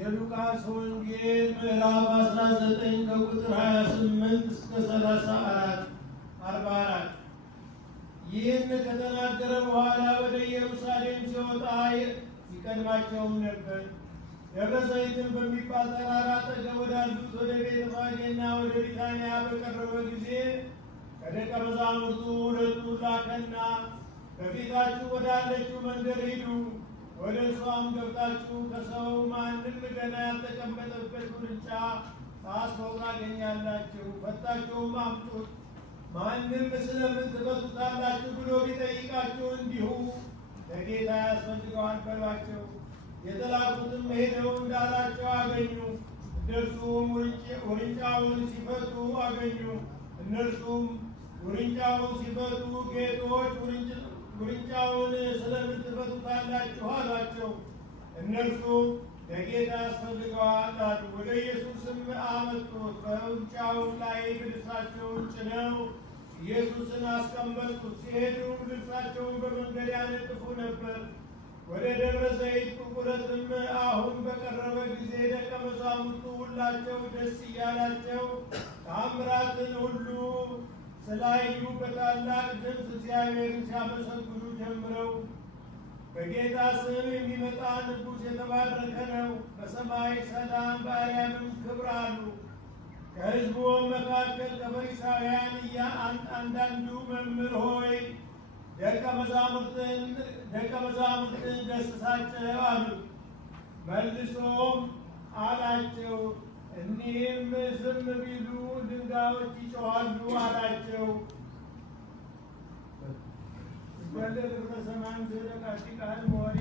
የሉቃስ ወንጌል ምዕራፍ 19 ከቁጥር 28 እስከ 44። ይህን ከተናገረ በኋላ ወደ ኢየሩሳሌም ሲወጣ ይቀድማቸውም ነበር። ደብረ ዘይትም በሚባል ተራራ አጠገብ ወዳሉት ወደ ቤተፋጌና ወደ ቢታንያ በቀረበ ጊዜ ከደቀ መዛሙርቱ ሁለቱን ላከና በፊታችሁ ወዳለችው መንገድ ሂዱ፣ ወደ እርሷም ገብታችሁ ከሰው ማንም ገና ያልተቀመጠበት ውርንጫ ታስረው ታገኛላችሁ፣ ፈታችሁም አምጡት። ማንም ስለምን ትፈቱታላችሁ ብሎ ቢጠይቃችሁ እንዲሁ ለጌታ ያስፈልገዋል በሏቸው። የተላኩትም ሄደው እንዳላቸው አገኙ። እነርሱም ውርንጫውን ሲፈቱ አገኙ። እነርሱም ውርንጫውን ሲፈቱ ጌቶች ውርንጫውን ስለምን ትፈቱታላችሁ አሏቸው። እነርሱም ለጌታ ያስፈልገዋል አሉ። ወደ ኢየሱስም አመጡት። በውርንጫውም ላይ ልብሳቸውን ጭነው ኢየሱስን አስቀመጡት። ሲሄዱ ልብሳቸውን በመንገድ ያነጥፉ ነበር። ወደ ደብረ ዘይት ቁልቁለትም አሁን በቀረበ ጊዜ ደቀ መዛሙርቱ ሁላቸው ደስ እያላቸው ተአምራትን ሁሉ ስላዩ በታላቅ ድምፅ እግዚአብሔርን ሲያመሰግኑ ጀምረው በጌታ ስም የሚመጣ ንጉሥ የተባረከ ነው፣ በሰማይ ሰላም በአርያምም ክብር አሉ። ከሕዝቡም መካከል ከፈሪሳውያን አንዳንዱ መምህር ሆይ ደቀ መዛሙርትን ገሥጻቸው አሉት። መልሶም አላቸው፣ እኒህም ዝም ቢሉ ድንጋዮች ይጮኻሉ አላቸው። በደብረ ሰማን ዘደቃ ቃል መዋሪ